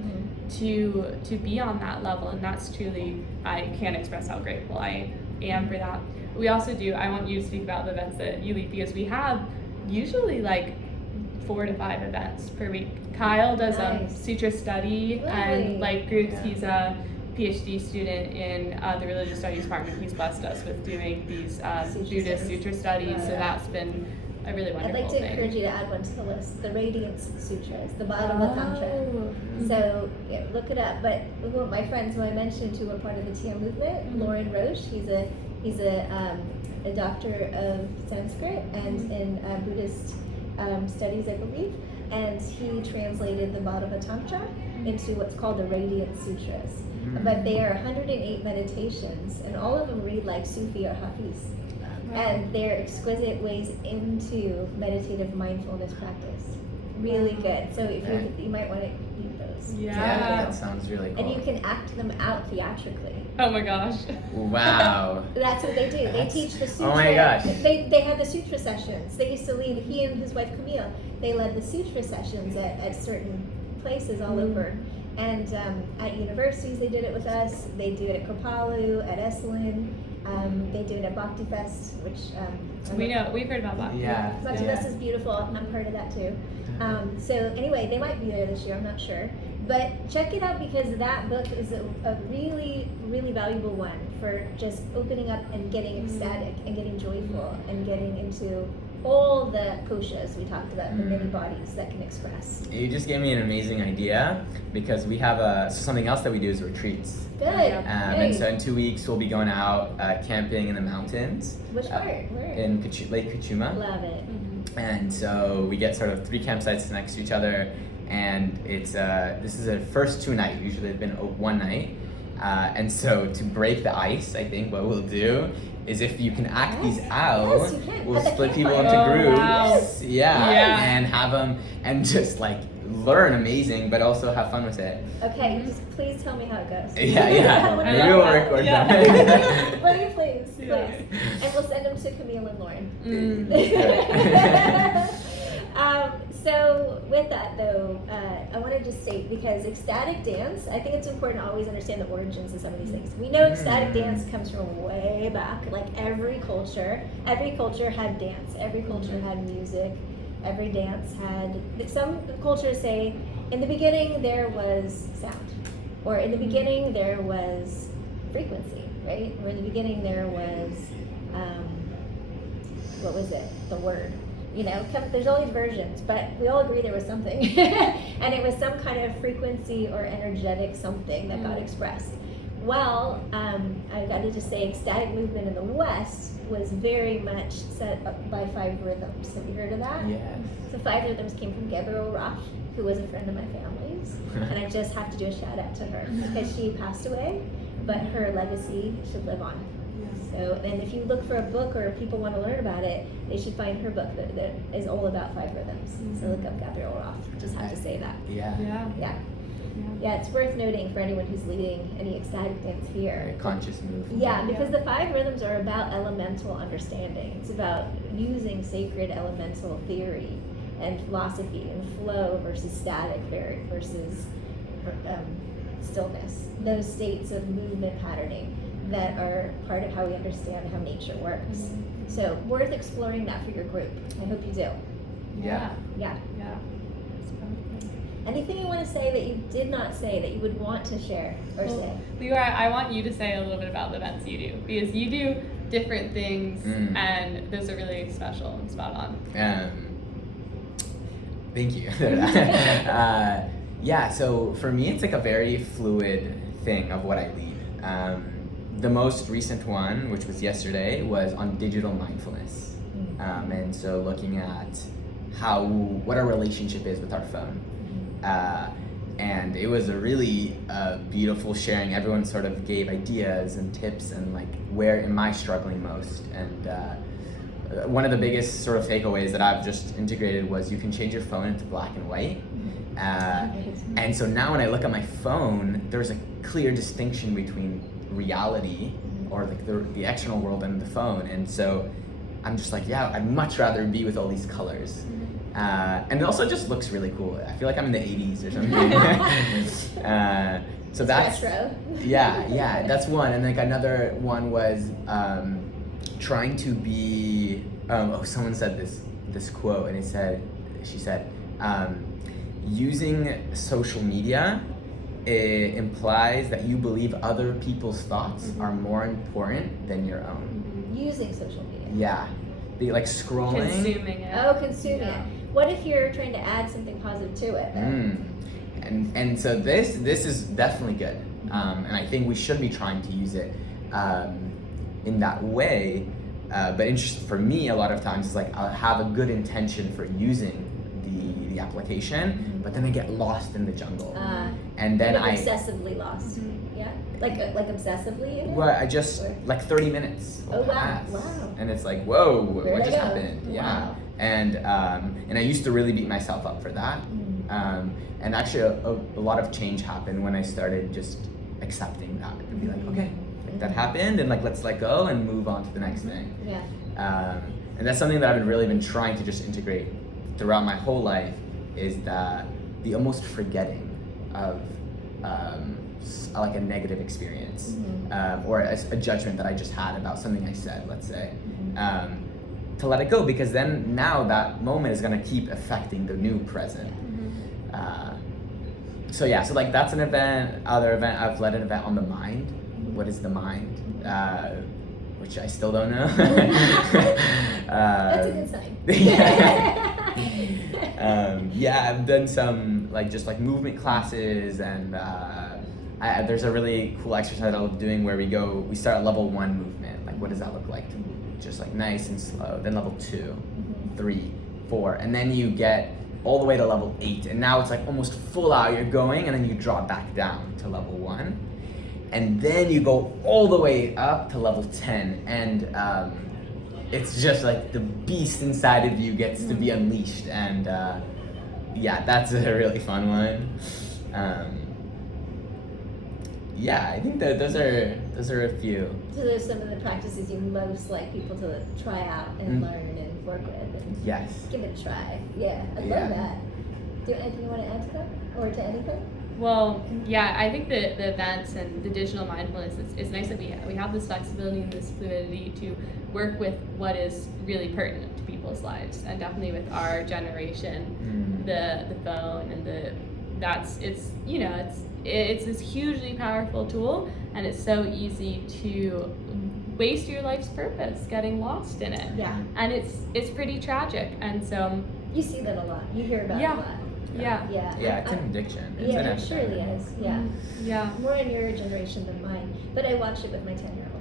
to be on that level, and that's truly, I can't express how grateful I am for that. We also do, I want you to speak about the events that you lead, because we have usually like 4 to 5 events per week. Kyle does a Sutra study, and like groups, he's a PhD student in the religious studies department. He's blessed us with doing these Buddhist Sutra studies, so that's been a really wonderful I'd like to encourage you to add one to the list, the Radiance Sutras, the Bhagavad Tantra. So look it up. But my friends who I mentioned who were part of the TM movement, Lauren Roche, he's a doctor of Sanskrit and in Buddhist studies, I believe, and he translated the Bhagavad Tantra into what's called the Radiant Sutras. But they are 108 meditations, and all of them read like Sufi or Hafiz. And they're exquisite ways into meditative mindfulness practice. Really good. So if you might want to read those. Yeah, that sounds really cool. And you can act them out theatrically. Oh my gosh. Wow. That's what they do. They teach the sutra. Oh my gosh. They had the Sutra Sessions. They used to lead, he and his wife Camille, they led the Sutra Sessions at certain places all over. And at universities they did it with us. They do it at Kripalu, at Esalen. They do it at Bhakti Fest, which we've heard about Bhakti. Bhakti Fest is beautiful. I'm part of that too. So anyway, they might be there this year. I'm not sure, but check it out, because that book is a really, really valuable one for just opening up and getting ecstatic and getting joyful and getting into all the koshas we talked about, the many bodies that can express. You just gave me an amazing idea, because we have something else that we do is retreats. Good. And so in 2 weeks we'll be going out camping in the mountains. Which part? Where? In Lake Kachuma. Love it. And so we get sort of 3 campsites next to each other, and it's this is a first 2 night. Usually it's been 1 night. And so to break the ice, I think what we'll do is, if you can act these out, we'll split people into groups, and have them, and just like learn amazing, but also have fun with it. Okay, just please tell me how it goes. Maybe we'll record them. Please. And we'll send them to Camille and Lauren. So with that though, I want to just state, because ecstatic dance, I think it's important to always understand the origins of some of these things. We know ecstatic dance comes from way back, like every culture had dance, every culture had music, every dance had, some cultures say, in the beginning there was sound, or in the beginning there was frequency, right? Or in the beginning there was, what was it? The word. You know, there's all these versions, but we all agree there was something. And it was some kind of frequency or energetic something that got expressed. Well, I got to just say, ecstatic movement in the West was very much set up by 5 rhythms. Have you heard of that? Yes. So 5 rhythms came from Gabrielle Roth, who was a friend of my family's. And I just have to do a shout out to her, because she passed away, but her legacy should live on. So, and if you look for a book, or if people want to learn about it, they should find her book that is all about 5 rhythms. So look up Gabrielle Roth. Just have to say that. Yeah, it's worth noting for anyone who's leading any ecstatic dance here. Very conscious move. Yeah, because the 5 rhythms are about elemental understanding. It's about using sacred elemental theory and philosophy and flow versus static versus stillness. Those states of movement patterning that are part of how we understand how nature works. So worth exploring that for your group. I hope you do. Yeah. Yeah. Yeah. Anything you want to say that you did not say that you would want to share or Well, say? Lior, I want you to say a little bit about the events you do, because you do different things, and those are really special and spot on. Thank you. Yeah, so for me, it's like a very fluid thing of what I lead. The most recent one, which was yesterday, was on digital mindfulness. And so looking at what our relationship is with our phone. And it was a really beautiful sharing. Everyone sort of gave ideas and tips and like, where am I struggling most? And one of the biggest sort of takeaways that I've just integrated was you can change your phone into black and white. And so now when I look at my phone, there's a clear distinction between reality or like the external world and the phone. And so I'm just like, yeah, I'd much rather be with all these colors. And it also just looks really cool. I feel like I'm in the 80s or something. So that's retro. yeah, that's one. And like another one was trying to be. Someone said this quote, and she said, using social media implies that you believe other people's thoughts are more important than your own. Using social media. Yeah, be like scrolling. Consuming it. Oh, consuming it. What if you're trying to add something positive to it? And so this is definitely good, and I think we should be trying to use it in that way. But interesting for me, a lot of times is like I'll have a good intention for using the application, but then I get lost in the jungle, and then I obsessively lost. Yeah, like obsessively. In it? Well, I just like 30 minutes. Oh wow! Pass, Wow. And it's like, whoa, Where'd what I just go? happened? Wow. Yeah. And I used to really beat myself up for that. And actually, a lot of change happened when I started just accepting that and be like, okay, like, that happened, and like let's let go and move on to the next thing. Yeah. And that's something that I've really been trying to just integrate throughout my whole life, is the almost forgetting of like a negative experience or a judgment that I just had about something I said, let's say. To let it go, because then now that moment is going to keep affecting the new present. So like that's an event. Other event, I've led an event on the mind. What is the mind? Which I still don't know. That's a good sign. I've done some just movement classes, and there's a really cool exercise I love doing where we start at level 1 movement. Like, what does that look like? Just like nice and slow. Then level 2, 3, 4, and then you get all the way to level 8, and now it's like almost full out. You're going, and then you drop back down to level 1, and then you go all the way up to level 10, and it's just like the beast inside of you gets to be unleashed, and that's a really fun one. I think that those are a few. So those are some of the practices you most like people to try out and learn and work with. And Yes. give it a try. Yeah, I love that. Do you have anything you want to add to that, or to anything? Well, I think the events and the digital mindfulness, it's nice that we have this flexibility and this fluidity to work with what is really pertinent to people's lives, and definitely with our generation, the phone and it's this hugely powerful tool, and it's so easy to waste your life's purpose getting lost in it. Yeah. And it's pretty tragic, and so You see that a lot. You hear about it a lot. Yeah. Yeah. It's an addiction. It's Yeah, an it surely epidemic. is. Yeah. Yeah. More in your generation than mine. But I watch it with my 10-year-old.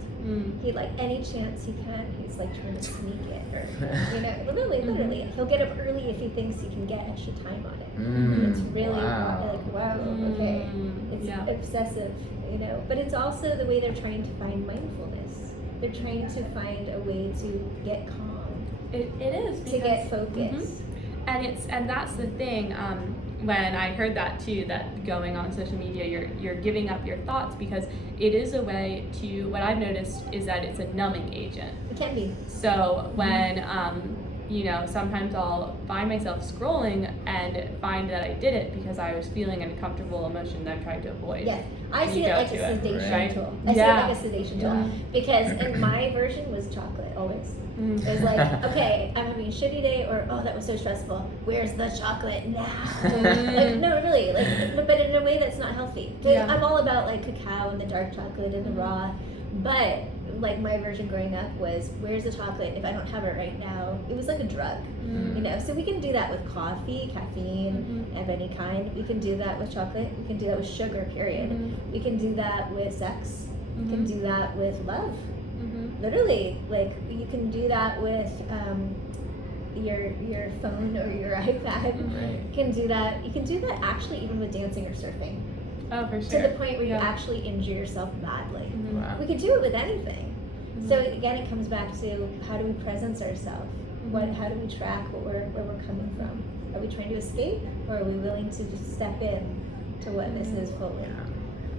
He any chance he can, he's like trying to sneak it, or literally, he'll get up early if he thinks he can get extra time on it. It's really wow, okay, it's obsessive, But it's also the way they're trying to find mindfulness. They're trying to find a way to get calm. It is to get focused. And that's the thing. When I heard that too, that going on social media, you're giving up your thoughts, because it is a way to. What I've noticed is that it's a numbing agent. It can be. So when sometimes I'll find myself scrolling and find that I did it because I was feeling an uncomfortable emotion that I'm trying to avoid. Yes, I And see you it go like a to it, sedation right? tool. I see it like a sedation tool. Because in my version was chocolate, always. It was like, okay, I'm having a shitty day, or oh, that was so stressful. Where's the chocolate now? Like, no, really, but in a way that's not healthy. I'm all about like cacao and the dark chocolate and the raw, but like my version growing up was, where's the chocolate? If I don't have it right now, it was like a drug, So we can do that with coffee, caffeine of any kind. We can do that with chocolate. We can do that with sugar. Period. We can do that with sex. We can do that with love. Literally, like you can do that with your phone or your iPad. You can do that. You can do that actually even with dancing or surfing. Oh, for sure. To the point where you actually injure yourself badly. Wow. We could do it with anything. So again, it comes back to how do we presence ourselves? How do we track where we're coming from? Are we trying to escape, or are we willing to just step in to what this is fully?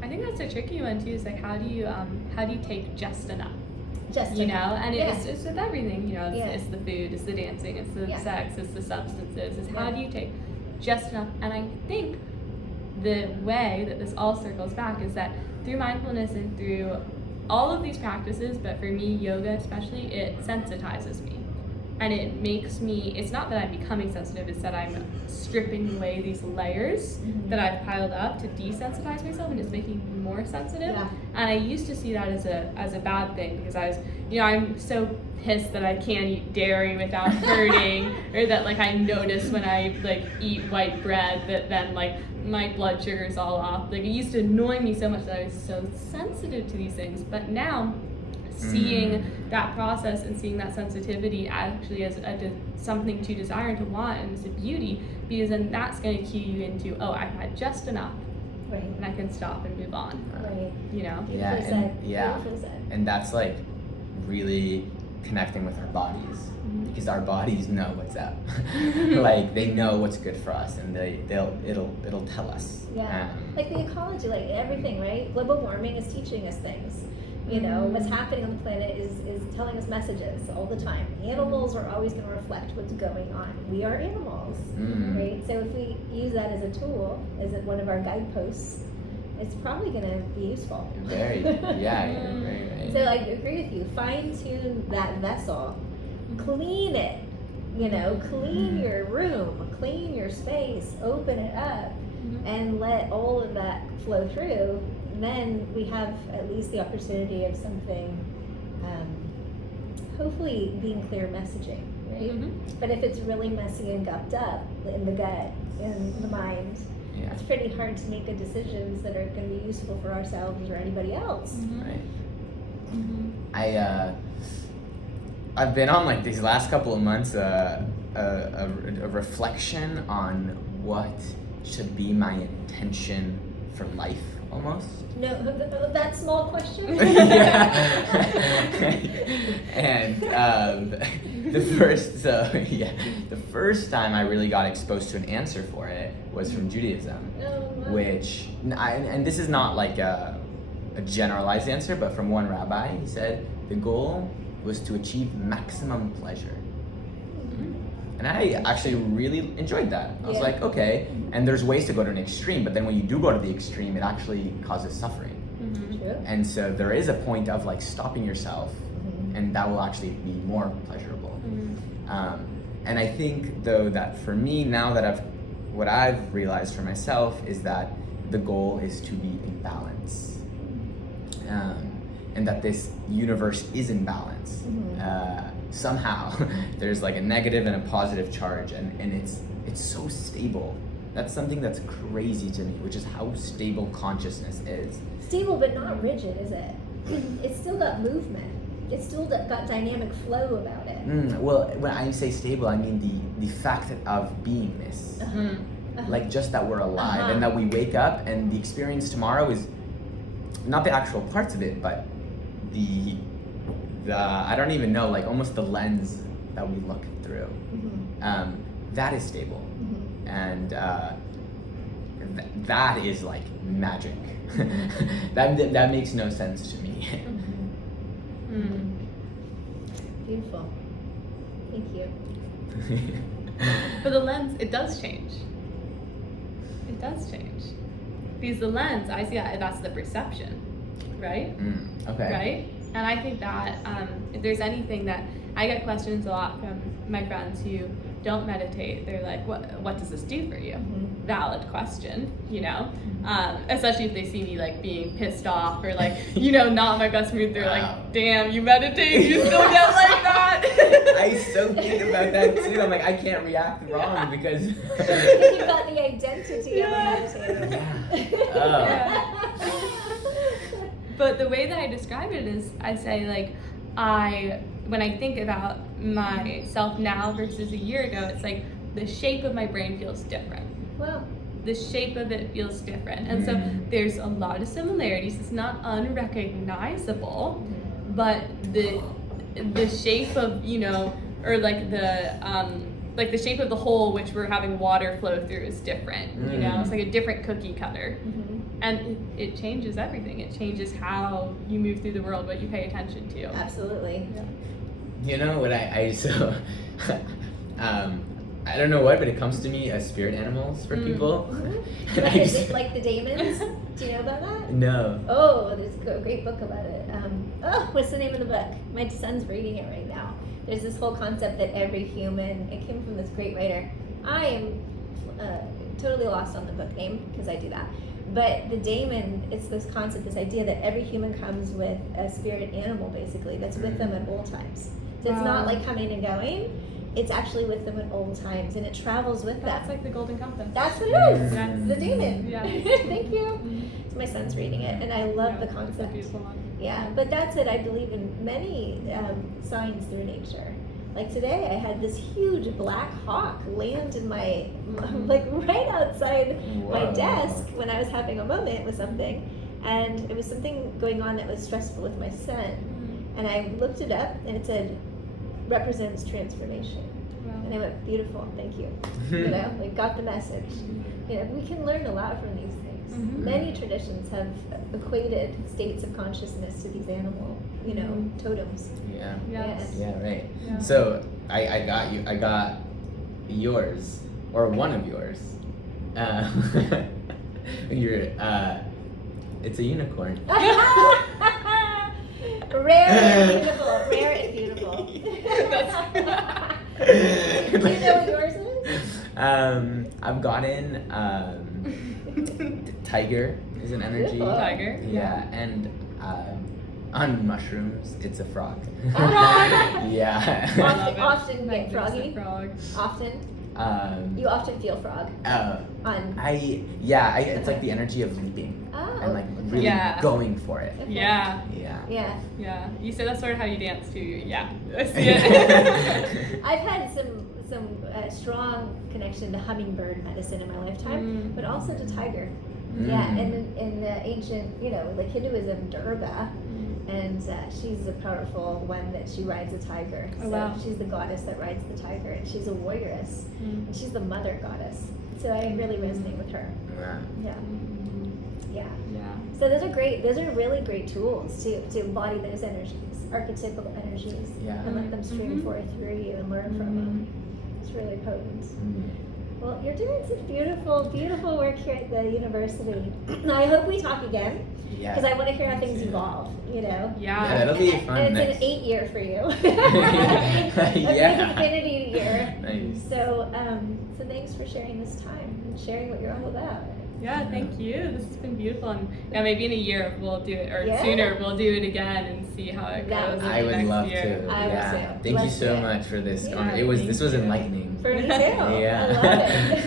I think that's a tricky one too. Is like how do you take just enough? Just And it's with everything. It's the food, it's the dancing, it's the Yeah. sex, it's the substances. It's how do you take just enough? And I think the way that this all circles back is that through mindfulness and through all of these practices, but for me, yoga especially, it sensitizes me. And it makes me, it's not that I'm becoming sensitive, it's that I'm stripping away these layers that I've piled up to desensitize myself, and it's making me more sensitive. Yeah. And I used to see that as a bad thing, because I was, I'm so pissed that I can't eat dairy without hurting, or that like I notice when I like eat white bread that then like my blood sugar's all off. Like it used to annoy me so much that I was so sensitive to these things. But now, seeing that process and seeing that sensitivity actually as something to desire and to want, and it's a beauty, because then that's going to cue you into, oh, I've had just enough, and I can stop and move on. Beautifully said. And that's like really connecting with our bodies, because our bodies know what's up. Like they know what's good for us, and it'll tell us. Like the ecology, like everything, right? Global warming is teaching us things. What's happening on the planet is telling us messages all the time. Animals are always going to reflect what's going on. We are animals, right? So if we use that as a tool, as one of our guideposts, it's probably going to be useful. Very, very right. So I agree with you. Fine tune that vessel, clean it. Clean your room, clean your space, open it up, and let all of that flow through. Then we have at least the opportunity of something, hopefully being clear messaging, right? But if it's really messy and gupped up in the gut, in the mind, it's pretty hard to make good decisions that are going to be useful for ourselves or anybody else. Right. I've been on like these last couple of months a reflection on what should be my intention for life, almost. No, that small question. And the first time I really got exposed to an answer for it was from Judaism, which, and this is not like a generalized answer, but from one rabbi. He said the goal was to achieve maximum pleasure. And I actually really enjoyed that. I was like, okay, and there's ways to go to an extreme, but then when you do go to the extreme, it actually causes suffering. True. And so there is a point of like stopping yourself, and that will actually be more pleasurable. And I think though that for me, now that what I've realized for myself is that the goal is to be in balance. And that this universe is in balance. Somehow there's like a negative and a positive charge, and it's so stable. That's something that's crazy to me, which is how stable consciousness is. Stable but not rigid, is it? It's still got movement. It's still got dynamic flow about it. Well, when I say stable, I mean the fact of beingness. Like just that we're alive and that we wake up, and the experience tomorrow is not the actual parts of it, but the I don't even know, like almost the lens that we look through. That is stable. And that is like magic. that makes no sense to me. Beautiful. Thank you. But the lens, it does change. It does change. Because the lens, I see that's the perception, right? Okay. Right? And I think that if there's anything that, I get questions a lot from my friends who don't meditate. They're like, what does this do for you? Valid question, you know? Especially if they see me like being pissed off or like, you know, not in my best mood. They're like, damn, you meditate, you still get like that. I so think about that too. I'm like, I can't react wrong because You've got the identity of a meditator. But the way that I describe it is, I say like, when I think about myself now versus a year ago, it's like the shape of my brain feels different. Well, the shape of it feels different. And so there's a lot of similarities. It's not unrecognizable, but the shape of, you know, or like the shape of the hole which we're having water flow through is different. You know, it's like a different cookie cutter. And it changes everything. It changes how you move through the world, what you pay attention to. absolutely. Yeah. you know what I I don't know what, but it comes to me as spirit animals for people. Like the Daemons? Do you know about that? No. Oh, there's a great book about it. What's the name of the book? My son's reading it right now. There's this whole concept that every human, it came from this great writer. I am totally lost on the book name because I do that. But the daemon, it's this concept, this idea that every human comes with a spirit animal basically that's with them at all times. So it's not like coming and going. It's actually with them at all times, and it travels with That's them. like the golden compass. That's what it is. Yes. The daemon. Yeah. Thank you. So my son's reading it, and I love the It's a concept. beautiful one. Yeah, but that's it. I believe in many signs through nature. Like today, I had this huge black hawk land in my, like right outside my desk when I was having a moment with something, and it was something going on that was stressful with my son, and I looked it up, and it said, represents transformation. Wow. And I went, beautiful, thank you. You know, we got the message. You know, we can learn a lot from these things. Many traditions have equated states of consciousness to these animal, you know, totems. Yeah. Yes. Yeah, right. Yeah. So I got yours, or one of yours. It's a unicorn. Rare and beautiful. Do you know what yours is? I've gotten tiger is an energy. Beautiful. Tiger. Yeah, and on mushrooms, it's a frog. Frog? Yeah. Often get froggy. Frog. Often. You often feel frog. It's like the energy of leaping and like really going for it. Okay. Yeah. Yeah. Yeah. You said that's sort of how you dance too. Yeah. I see it. I've had some strong connection to hummingbird medicine in my lifetime, but also to tiger. Yeah, and in the ancient, you know, like Hinduism, Durga, and she's a powerful one that she rides a tiger. Oh, So wow. she's the goddess that rides the tiger, and she's a warrioress, and she's the mother goddess. So I really resonate with her. Yeah. Yeah. So those are great. Those are really great tools to embody those energies, archetypal energies, and let them stream forth through you and learn from them. It's really potent. Well, you're doing some beautiful, beautiful work here at the university. I hope we talk again, because I want to hear how things evolve, you know? Yeah. That'll be fun. And it's next. an 8 year for you. Yeah. Infinity year. Nice. So thanks for sharing this time and sharing what you're all about. Yeah, thank you. This has been beautiful, and maybe in a year we'll do it, or Yeah. sooner we'll do it again and see how it That goes. would I would next love year. to. I would Yeah. too. Thank you Let's do so it. much for this. Yeah. This was Thank you. enlightening. For me too. Yeah. I love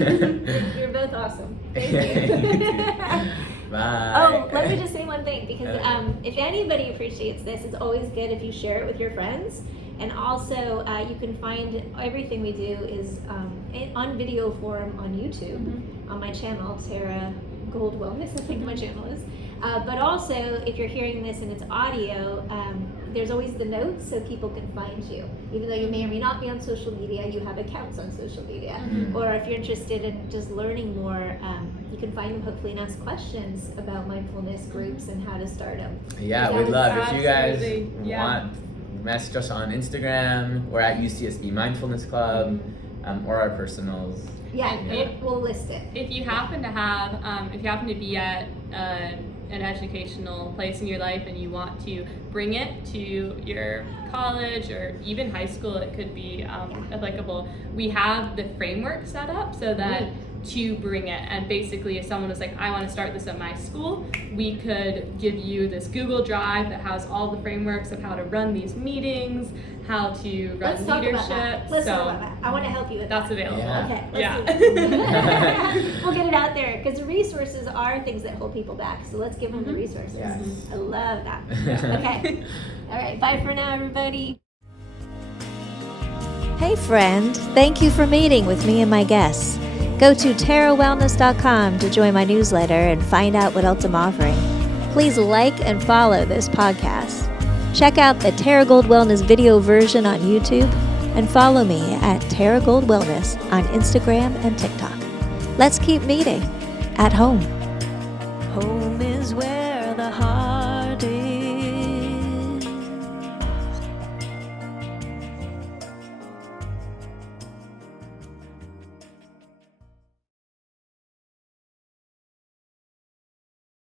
it. You're both awesome. Thank you. Bye. Oh, let me just say one thing, because if anybody appreciates this, it's always good if you share it with your friends. And also, you can find everything we do is on video form on YouTube, on my channel, Tara Gold Wellness, I think my channel is. But also, if you're hearing this and it's audio, there's always the notes so people can find you. Even though you may or may not be on social media, you have accounts on social media. Or if you're interested in just learning more, you can find them hopefully and ask questions about mindfulness groups and how to start them. Yeah, we'd love if you guys Absolutely. Yeah. want, message us on Instagram. We're at UCSB Mindfulness Club. or our personals. Yeah, And we'll list it. If you happen to have, if you happen to be at an educational place in your life and you want to bring it to your college or even high school, it could be applicable. We have the framework set up so that to bring it, and basically if someone was like, I want to start this at my school, we could give you this Google Drive that has all the frameworks of how to run these meetings, how to run Let's talk leadership. about that. Let's talk about that. I want to help you with That's that. available. Yeah. Okay, let's Yeah. do that. We'll get it out there because the resources are things that hold people back. So let's give them the resources. Yes. I love that. Okay. All right. Bye for now, everybody. Hey friend, thank you for meeting with me and my guests. Go to tarawellness.com to join my newsletter and find out what else I'm offering. Please like and follow this podcast. Check out the Tara Gold Wellness video version on YouTube and follow me at Tara Gold Wellness on Instagram and TikTok. Let's keep meeting at home. Home is where the heart